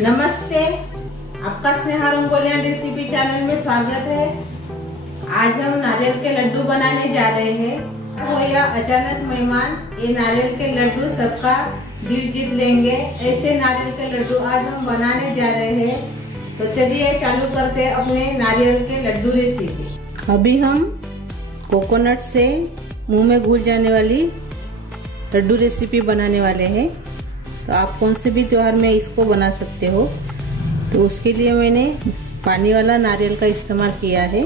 नमस्ते, आपका Sneha रंगोलिया recipe channel में स्वागत है। आज हम नारियल के लड्डू बनाने जा रहे हैं। हो या अचानक मेहमान, ये नारियल के लड्डू सबका दिल जीत लेंगे। ऐसे नारियल के लड्डू आज हम बनाने जा रहे हैं। तो चलिए चालू करते हैं अपने नारियल के लड्डू रेसिपी। अभी हम कोकोनट से मुंह में घुल जाने वाली लड्डू रेसिपी बनाने वाले हैं। तो आप कौन से भी त्योहार में इसको बना सकते हो। तो उसके लिए मैंने पानी वाला नारियल का इस्तेमाल किया है।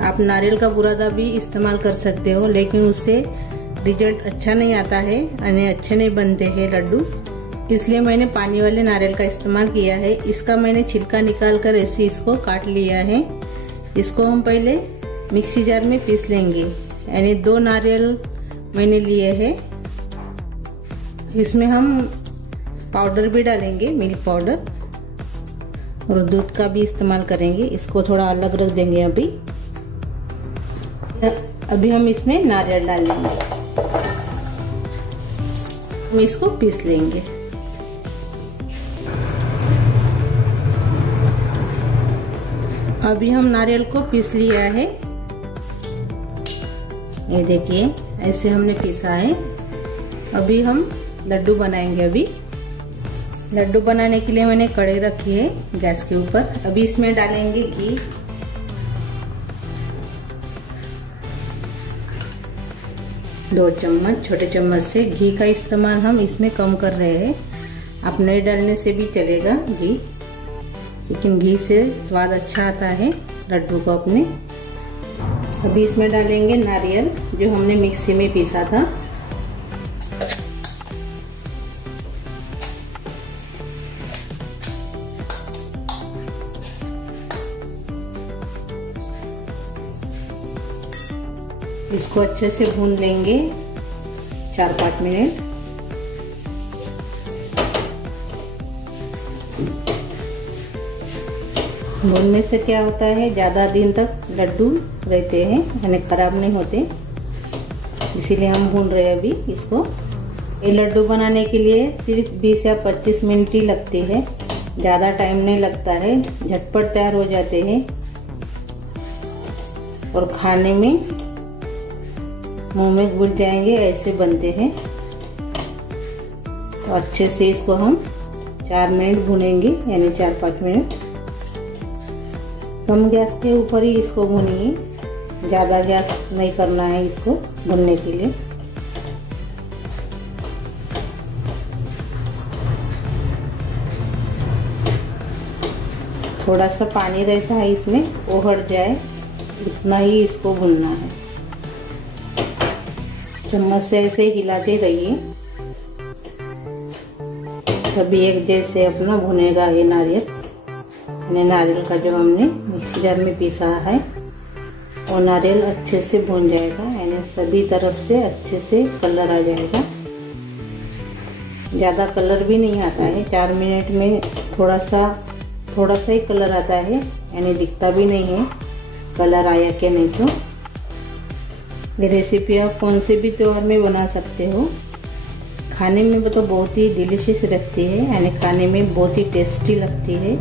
आप नारियल का बुरादा भी इस्तेमाल कर सकते हो, लेकिन उससे रिजल्ट अच्छा नहीं आता है यानी अच्छे नहीं बनते हैं लड्डू। इसलिए मैंने पानी वाले नारियल का इस्तेमाल किया है। इसका मैंने छिलका निकाल कर ऐसे इसको काट लिया है। इसको हम पहले मिक्सी जार में पीस लेंगे। यानी 2 नारियल मैंने लिए हैं। इसमें हम पाउडर भी डालेंगे, मिल्क पाउडर, और दूध का भी इस्तेमाल करेंगे। इसको थोड़ा अलग रख देंगे। अभी हम इसमें नारियल डाल लेंगे। हम इसको पीस लेंगे। अभी हम नारियल को पीस लिया है। ये देखिए, ऐसे हमने पीसा है। अभी हम लड्डू बनाएंगे। अभी लड्डू बनाने के लिए मैंने कढ़ाई रखी है गैस के ऊपर। अभी इसमें डालेंगे घी। दो चम्मच, छोटे चम्मच से घी का इस्तेमाल हम इसमें कम कर रहे हैं। आप नहीं डालने से भी चलेगा घी, लेकिन घी से स्वाद अच्छा आता है लड्डू को अपने। अभी इसमें डालेंगे नारियल जो हमने मिक्सी में पीसा था। इसको अच्छे से भून लेंगे 4-5 मिनट। भूनने से क्या होता है, ज्यादा दिन तक लड्डू रहते हैं यानी खराब नहीं होते। इसीलिए हम भून रहे हैं अभी इसको। ये लड्डू बनाने के लिए सिर्फ 20 या 25 मिनट ही लगते हैं। ज्यादा टाइम नहीं लगता है, झटपट तैयार हो जाते हैं और खाने में मुंह में घुल जाएंगे, ऐसे बनते हैं। तो अच्छे से इसको हम 4 मिनट भुनेंगे, यानी 4-5 मिनट। कम गैस के ऊपर ही इसको भुनिए, ज्यादा गैस नहीं करना है इसको भुनने के लिए। थोड़ा सा पानी रहता है इसमें, वो हट जाए इतना ही इसको भुनना है। चम्मच से ऐसे हिलाते रहिए, तभी एक जैसे अपना भुनेगा ये नारियल। नारियल का जो हमने मिक्सी जार में पीसा है वो नारियल अच्छे से भुन जाएगा, यानी सभी तरफ से अच्छे से कलर आ जाएगा। ज्यादा कलर भी नहीं आता है, 4 मिनट में थोड़ा सा ही कलर आता है, यानी दिखता भी नहीं है कलर आया क्या नहीं। तो ये रेसिपी आप कौन से भी त्योहार में बना सकते हो। खाने में तो बहुत ही डिलीशियस लगती है, यानी खाने में बहुत ही टेस्टी लगती है।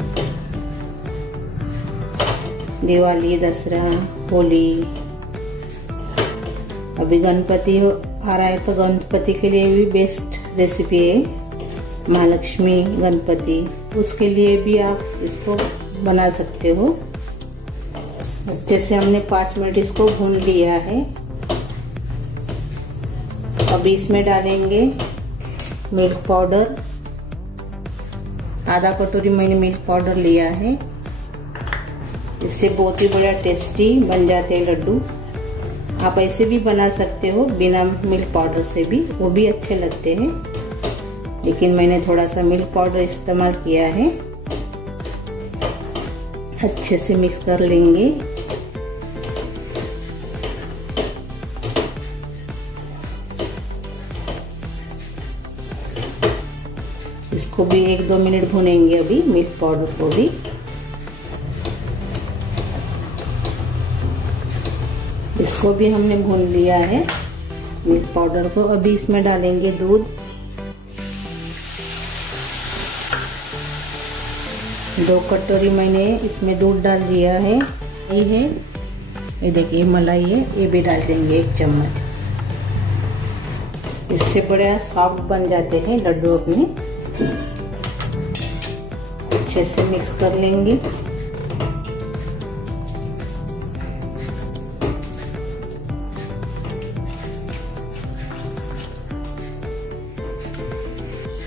दिवाली, दसरा, होली, अभी गणपति आ रहा है तो गणपति के लिए भी बेस्ट रेसिपी है। महालक्ष्मी, गणपति, उसके लिए भी आप इसको बना सकते हो। अच्छे से हमने 5 मिनट इसको भून लिया है। अभी इसमें डालेंगे मिल्क पाउडर। आधा कटोरी मैंने मिल्क पाउडर लिया है। इससे बहुत ही बड़ा टेस्टी बन जाते हैं लड्डू। आप ऐसे भी बना सकते हो बिना मिल्क पाउडर से भी, वो भी अच्छे लगते हैं, लेकिन मैंने थोड़ा सा मिल्क पाउडर इस्तेमाल किया है। अच्छे से मिक्स कर लेंगे। इसको भी 1-2 मिनट भुनेंगे अभी मिल्क पाउडर को भी। इसको भी हमने भून लिया है मिल्क पाउडर को। अभी इसमें डालेंगे दूध। 2 कटोरी मैंने इसमें दूध डाल दिया है। ये देखिए मलाई है, ये भी डाल देंगे 1 चम्मच। इससे बड़े सॉफ्ट बन जाते हैं लड्डू अपने। अच्छे से मिक्स कर लेंगे।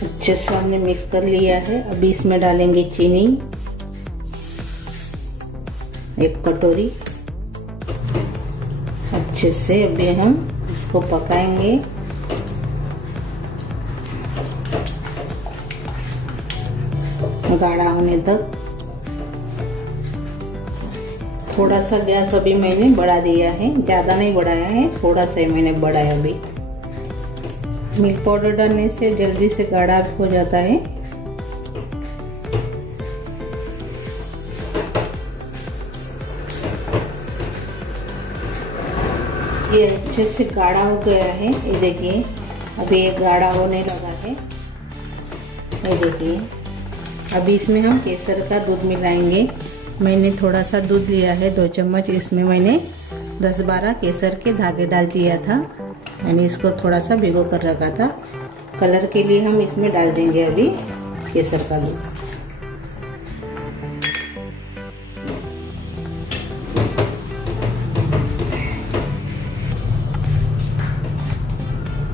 अच्छे से हमने मिक्स कर लिया है। अभी इसमें डालेंगे चीनी 1 कटोरी। अच्छे से अभी हम इसको पकाएंगे। गाढ़ा होने तक। थोड़ा सा गैस अभी मैंने बढ़ा दिया है, ज्यादा नहीं बढ़ाया है, थोड़ा सा मैंने बढ़ाया। अभी मिल्क पाउडर डालने से जल्दी से गाढ़ा हो जाता है। ये अच्छे से गाढ़ा हो गया है। ये देखिए अभी ये गाढ़ा होने लगा है। ये देखिए अभी इसमें हम केसर का दूध मिलाएंगे। मैंने थोड़ा सा दूध लिया है 2 चम्मच। इसमें मैंने 10-12 केसर के धागे डाल दिया था, यानी इसको थोड़ा सा भिगो कर रखा था। कलर के लिए हम इसमें डाल देंगे अभी केसर का दूध।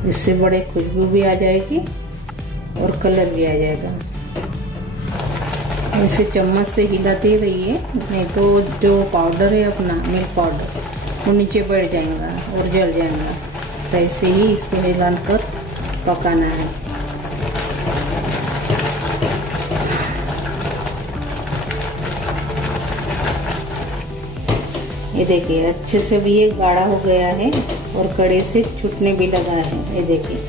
इससे बड़े खुशबू भी आ जाएगी और कलर भी आ जाएगा। ऐसे चम्मच से हिलाते रहिए, नहीं तो जो पाउडर है अपना मिल्क पाउडर वो नीचे बैठ जाएगा और जल जाएगा। तो ऐसे ही इसको हिलाकर पकाना है। ये देखिए अच्छे से भी ये गाढ़ा हो गया है और कड़े से छूटने भी लगा है। ये देखिए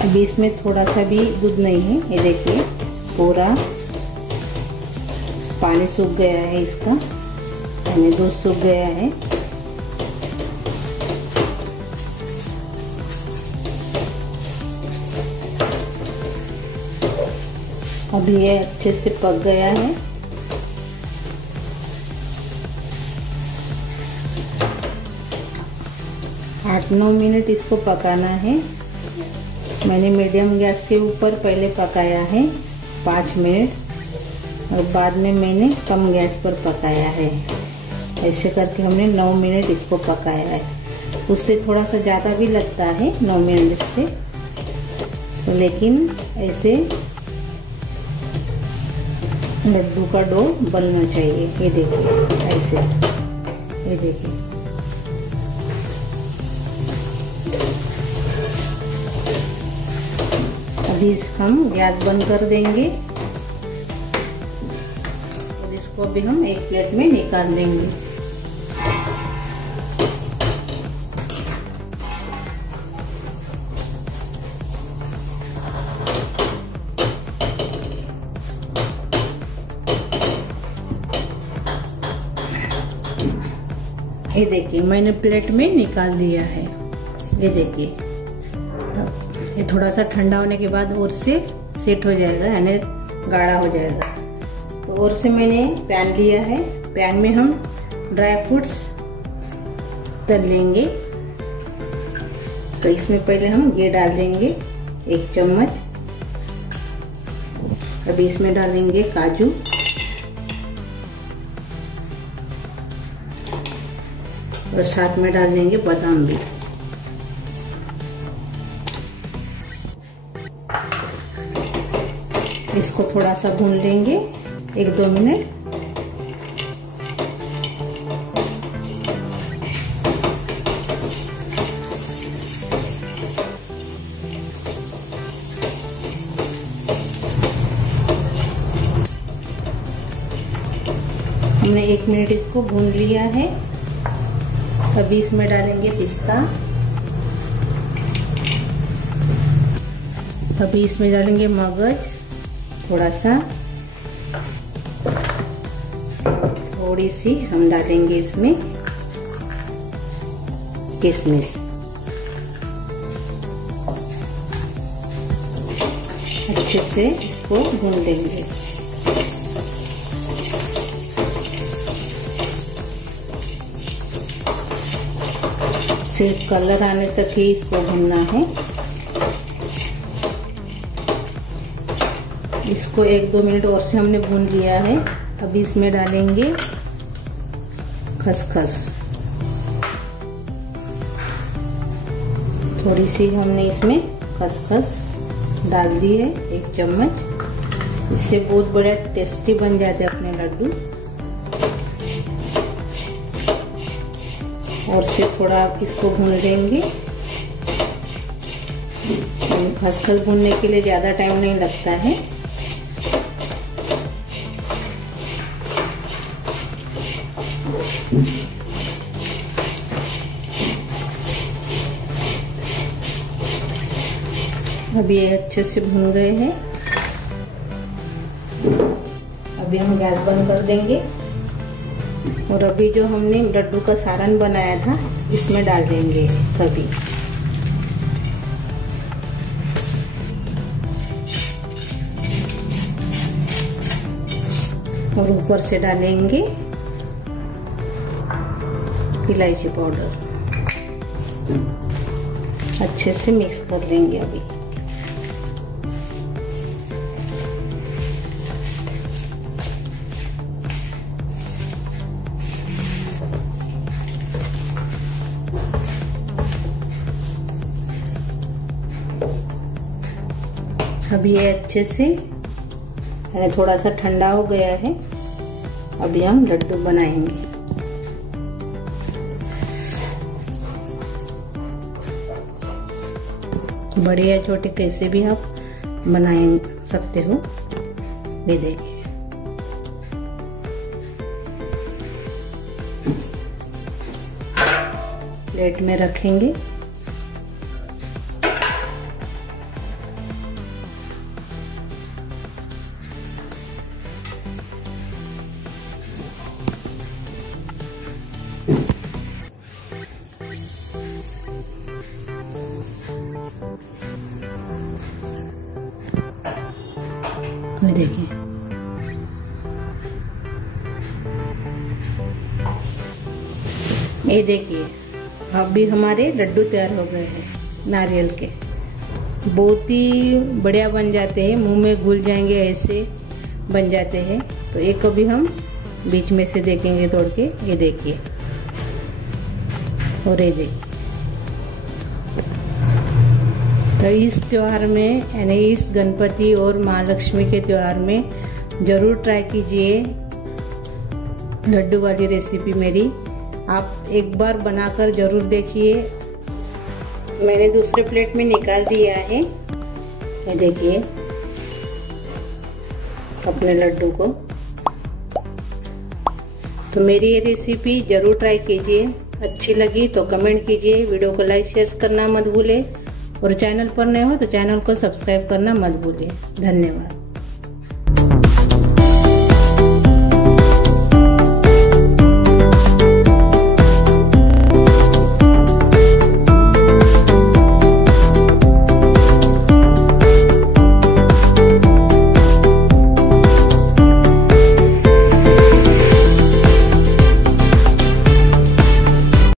अभी इसमें थोड़ा सा भी दूध नहीं है। ये देखिए पूरा पानी सूख गया है इसका, यानी दूध सूख गया है। अभी ये अच्छे से पक गया है। आठ 9 मिनट इसको पकाना है। मैंने मीडियम गैस के ऊपर पहले पकाया है 5 मिनट और बाद में मैंने कम गैस पर पकाया है। ऐसे करके हमने 9 मिनट इसको पकाया है। उससे थोड़ा सा ज़्यादा भी लगता है 9 मिनट से, तो लेकिन ऐसे लड्डू का डो बनना चाहिए। ये देखिए ऐसे, ये देखिए अभी हम गैस बंद कर देंगे और इसको भी हम एक प्लेट में निकाल देंगे। ये देखिए मैंने प्लेट में निकाल दिया है। ये देखिए ये थोड़ा सा ठंडा होने के बाद और से सेट हो जाएगा, यानी गाढ़ा हो जाएगा। तो और से मैंने पैन लिया है। पैन में हम ड्राई फ्रूट्स तल लेंगे। तो इसमें पहले हम ये डाल देंगे 1 चम्मच। अभी इसमें डालेंगे काजू और साथ में डाल देंगे बादाम भी। इसको थोड़ा सा भून लेंगे 1-2 मिनट। हमने 1 मिनट इसको भून लिया है। अभी इसमें डालेंगे पिस्ता अभी इसमें डालेंगे मगज थोड़ा सा, थोड़ी सी हम डालेंगे इसमें किशमिश। अच्छे से इसको भून लेंगे। सिर्फ कलर आने तक ही इसको भूनना है। इसको 1-2 मिनट और से हमने भून लिया है। अभी इसमें डालेंगे खसखस, थोड़ी सी हमने इसमें खसखस डाल दी है, 1 चम्मच। इससे बहुत बड़े टेस्टी बन जाते हैं अपने लड्डू। और से थोड़ा इसको भून लेंगे। खसखस भूनने के लिए ज्यादा टाइम नहीं लगता है। अब ये अच्छे से भून गए हैं। अभी हम गैस बंद कर देंगे और अभी जो हमने लड्डू का सारण बनाया था इसमें डाल देंगे सभी। और ऊपर से डालेंगे इलायची पाउडर। अच्छे से मिक्स कर लेंगे अभी। अभी ये अच्छे से थोड़ा सा ठंडा हो गया है। अभी हम लड्डू बनाएंगे। बड़े या छोटे कैसे भी आप बना सकते हो। ये देखिए, प्लेट में रखेंगे। देखिए, ये देखिए, अभी हमारे लड्डू तैयार हो गए हैं नारियल के। बहुत ही बढ़िया बन जाते हैं, मुंह में घुल जाएंगे, ऐसे बन जाते हैं। तो एक अभी हम बीच में से देखेंगे तोड़ के। ये देखिए, और ये देखिए। तो इस त्योहार में यानी इस गणपति और महालक्ष्मी के त्योहार में ज़रूर ट्राई कीजिए लड्डू वाली रेसिपी मेरी। आप एक बार बनाकर ज़रूर देखिए। मैंने दूसरे प्लेट में निकाल दिया है। ये देखिए अपने लड्डू को। तो मेरी ये रेसिपी ज़रूर ट्राई कीजिए। अच्छी लगी तो कमेंट कीजिए। वीडियो को लाइक शेयर करना मत भूलिए और चैनल पर नए हो तो चैनल को सब्सक्राइब करना मत भूलिए। धन्यवाद।